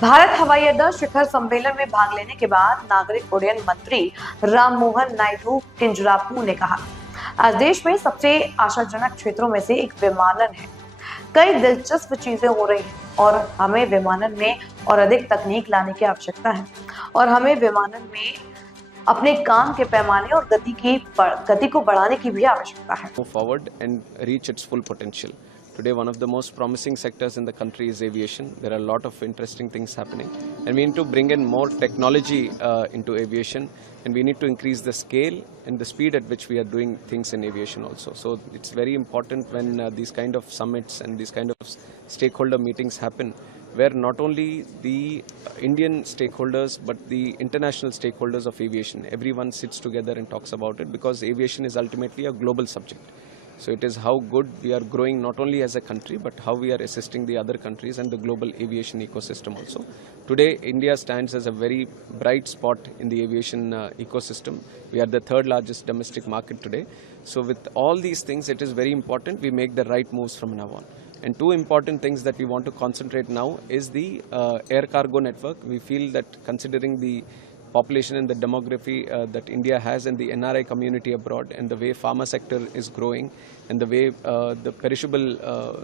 भारत हवाई अड्डा शिखर सम्मेलन में भाग लेने के बाद नागरिक उड्डयन मंत्री राममोहन नायडू किंजरापू ने कहा, आज देश में सबसे आशाजनक क्षेत्रों में से एक विमानन है। कई दिलचस्प चीजें हो रही हैं और हमें विमानन में और अधिक तकनीक लाने की आवश्यकता है और हमें विमानन में अपने काम के पैमाने और गति को बढ़ाने की भी आवश्यकता है। Move forward and reach its full potential. Today, one of the most promising sectors in the country is aviation. There are a lot of interesting things happening, and we need to bring in more technology into aviation, and we need to increase the scale and the speed at which we are doing things in aviation also. So it's very important when these kind of summits and these kind of stakeholder meetings happen, where not only the Indian stakeholders but the international stakeholders of aviation, everyone sits together and talks about it, because aviation is ultimately a global subject. So it is how good we are growing not only as a country but how we are assisting the other countries and the global aviation ecosystem also. Today India stands as a very bright spot in the aviation ecosystem. We are the third largest domestic market today. So with all these things, it is very important we make the right moves from now on. And two important things that we want to concentrate now is the air cargo network. We feel that considering the population and the demography that India has and the NRI community abroad, and the way pharma sector is growing and the way the perishable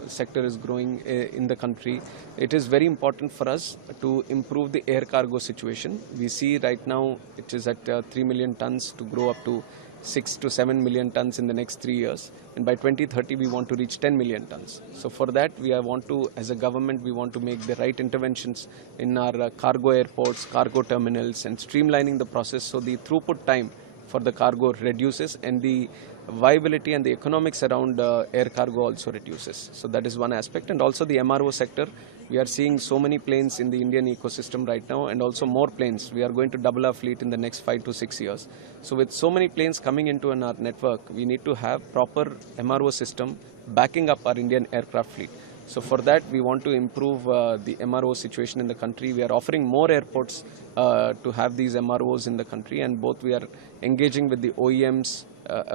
sector is growing in the country, it is very important for us to improve the air cargo situation. We see right now it is at 3 million tons to grow up to 6 to 7 million tons in the next 3 years, and by 2030 we want to reach 10 million tons. So for that want to, as a government, we want to make the right interventions in our cargo airports, cargo terminals, and streamlining the process so the throughput time for the cargo reduces and the viability and the economics around air cargo also reduces. So that is one aspect. And also the MRO sector, we are seeing so many planes in the Indian ecosystem right now, and also more planes. We are going to double our fleet in the next 5 to 6 years. So with so many planes coming into our network, we need to have proper MRO system backing up our Indian aircraft fleet. So for that, we want to improve the MRO situation in the country. We are offering more airports to have these MROs in the country, and both we are engaging with the OEMs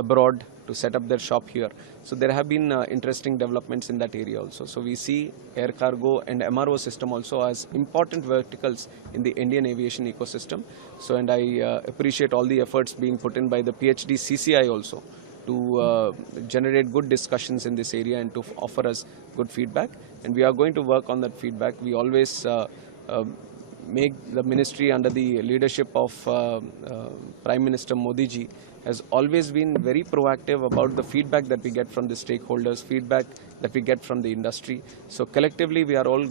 abroad to set up their shop here. So there have been interesting developments in that area also. So we see air cargo and MRO system also as important verticals in the Indian aviation ecosystem. So, and I appreciate all the efforts being put in by the PhD CCI also to generate good discussions in this area and to offer us good feedback. And we are going to work on that feedback. We always make the ministry under the leadership of Prime Minister Modi ji has always been very proactive about the feedback that we get from the stakeholders, feedback that we get from the industry. So collectively we are all